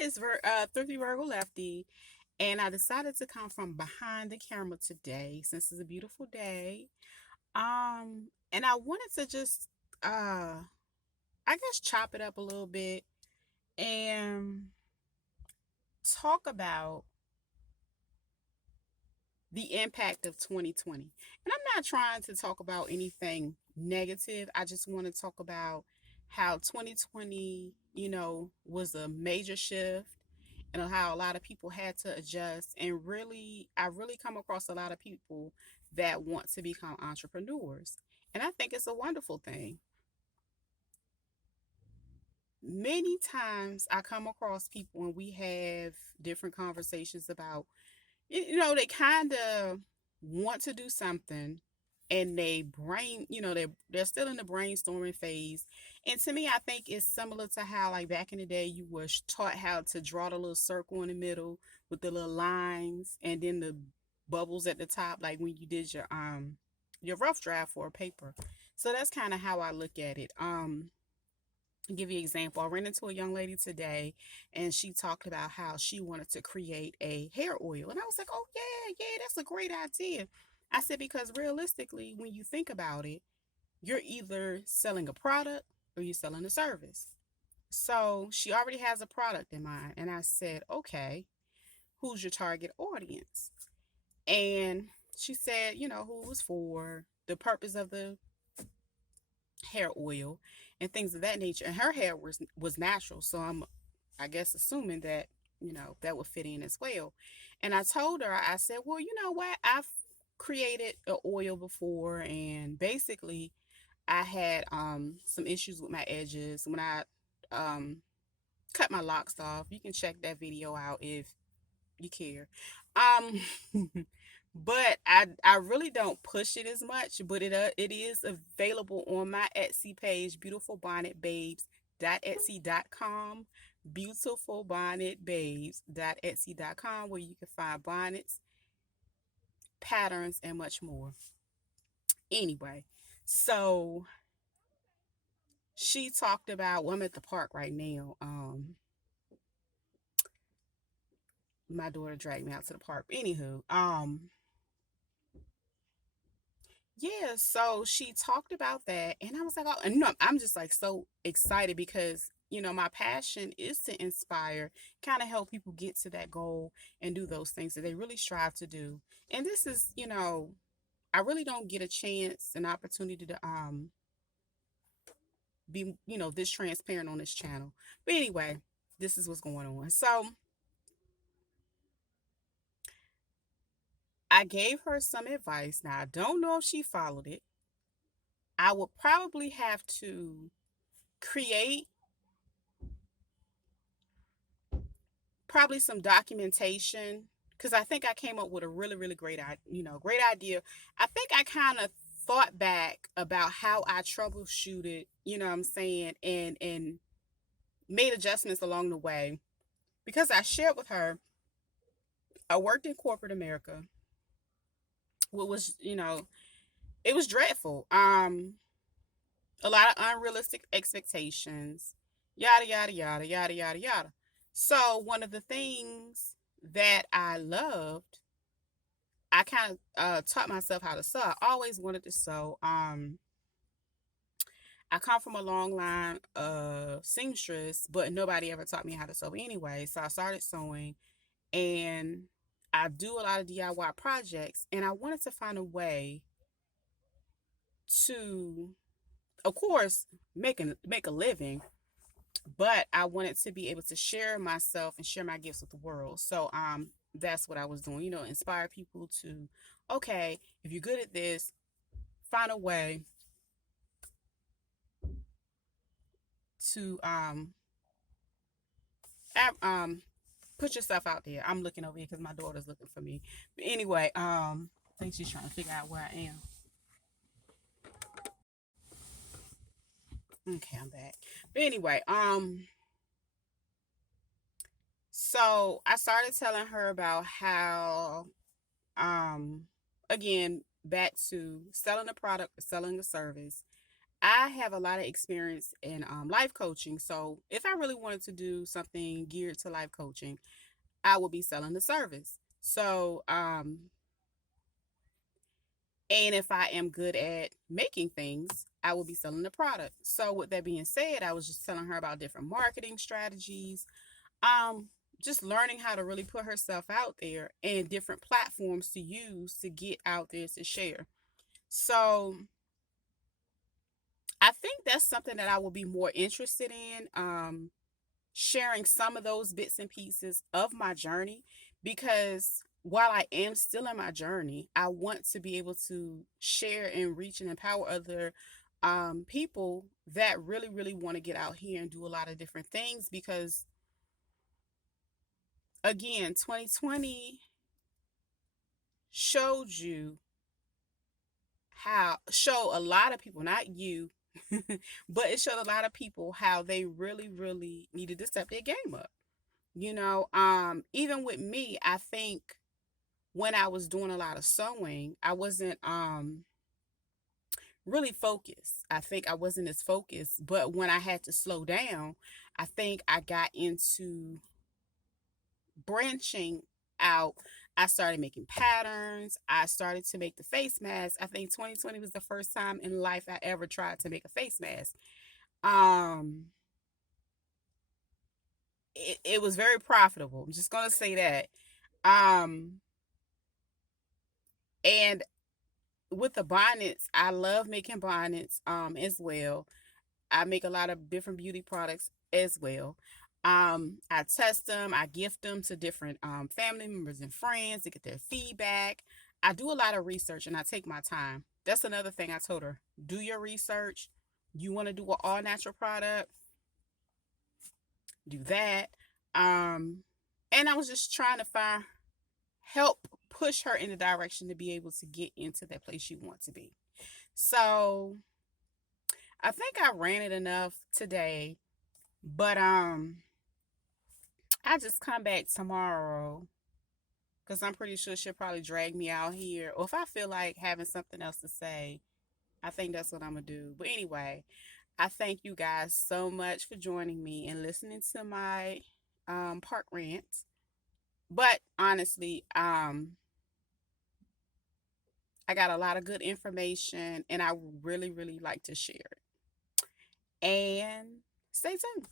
It's Thrifty Virgo Lefty, and I decided to come from behind the camera today since it's a beautiful day. And I wanted to just, I guess, chop it up a little bit and talk about the impact of 2020. And I'm not trying to talk about anything negative. I just want to talk about how 2020, was a major shift and how a lot of people had to adjust. And really, I really come across a lot of people that want to become entrepreneurs. And I think it's a wonderful thing. Many times I come across people and we have different conversations about, they kind of want to do something and they're still in the brainstorming phase. And to me, I think it's similar to how, like, back in the day, you were taught how to draw the little circle in the middle with the little lines and then the bubbles at the top, like when you did your rough draft for a paper. So that's kind of how I look at it. Give you an example. I ran into a young lady today and she talked about how she wanted to create a hair oil. And I was like, oh, yeah, yeah, that's a great idea. I said, because realistically, when you think about it, you're either selling a product or you're selling a service. So she already has a product in mind. And I said, okay, who's your target audience? And she said, who it was for, the purpose of the hair oil and things of that nature. And her hair was natural, so I guess assuming that that would fit in as well. And I told her, I said, well, you know what, I've created an oil before, and basically I had some issues with my edges when I um cut my locks off. You can check that video out if you care. Um but I really don't push it as much, but it is available on my Etsy page, beautifulbonnetbabes.etsy.com, beautifulbonnetbabes.etsy.com, where you can find bonnets, patterns, and much more. Anyway, so she talked about, well, I'm at the park right now. My daughter dragged me out to the park. Anywho, yeah, so she talked about that, and I was like, oh, and I'm just like so excited because my passion is to inspire, kind of help people get to that goal and do those things that they really strive to do. And this is, I really don't get a chance, an opportunity to be, this transparent on this channel. But anyway, this is what's going on. So I gave her some advice. Now I don't know if she followed it. I would probably have to create probably some documentation because I think I came up with a really, really great idea. I think I kind of thought back about how I troubleshooted, you know what I'm saying, and made adjustments along the way because I shared with her I worked in corporate America, what was, it was dreadful. A lot of unrealistic expectations, yada yada yada yada yada yada. So one of the things that I loved, I kind of taught myself how to sew. I always wanted to sew. I come from a long line of seamstress, but nobody ever taught me how to sew anyway. So I started sewing, and I do a lot of DIY projects, and I wanted to find a way to, of course, make a living, but I wanted to be able to share myself and share my gifts with the world. So that's what I was doing, inspire people to, okay, if you're good at this, find a way to put yourself out there. I'm looking over here because my daughter's looking for me. But anyway, I think she's trying to figure out where I am. Okay, I'm back. But anyway, so I started telling her about how, again, back to selling a product, selling a service. I have a lot of experience in life coaching. So if I really wanted to do something geared to life coaching, I would be selling the service. So, and if I am good at making things, I will be selling the product. So with that being said, I was just telling her about different marketing strategies, um, just learning how to really put herself out there and different platforms to use to get out there to share. So I think that's something that I will be more interested in. Sharing some of those bits and pieces of my journey, because while I am still in my journey, I want to be able to share and reach and empower other people that really, really want to get out here and do a lot of different things. Because again, 2020 showed you show a lot of people, not you, but it showed a lot of people how they really, really needed to step their game up. Even with me, I think when I was doing a lot of sewing, I wasn't really focused. I think I wasn't as focused, but when I had to slow down, I think I got into branching out. I started making patterns. I started to make the face mask. I think 2020 was the first time in life I ever tried to make a face mask. Um it was very profitable. I'm just gonna say that. Um and with the bonnets, I love making bonnets as well. I make a lot of different beauty products as well. I test them, I gift them to different family members and friends to get their feedback. I do a lot of research and I take my time. That's another thing I told her. Do your research. You want to do an all natural product, do that. Um, and I was just trying to find help push her in the direction to be able to get into that place you want to be. So I think I ran it enough today, but I just come back tomorrow because I'm pretty sure she'll probably drag me out here. Or if I feel like having something else to say, I think that's what I'm gonna do. But anyway, I thank you guys so much for joining me and listening to my park rant. But honestly, I got a lot of good information and I really, really like to share it. And stay tuned.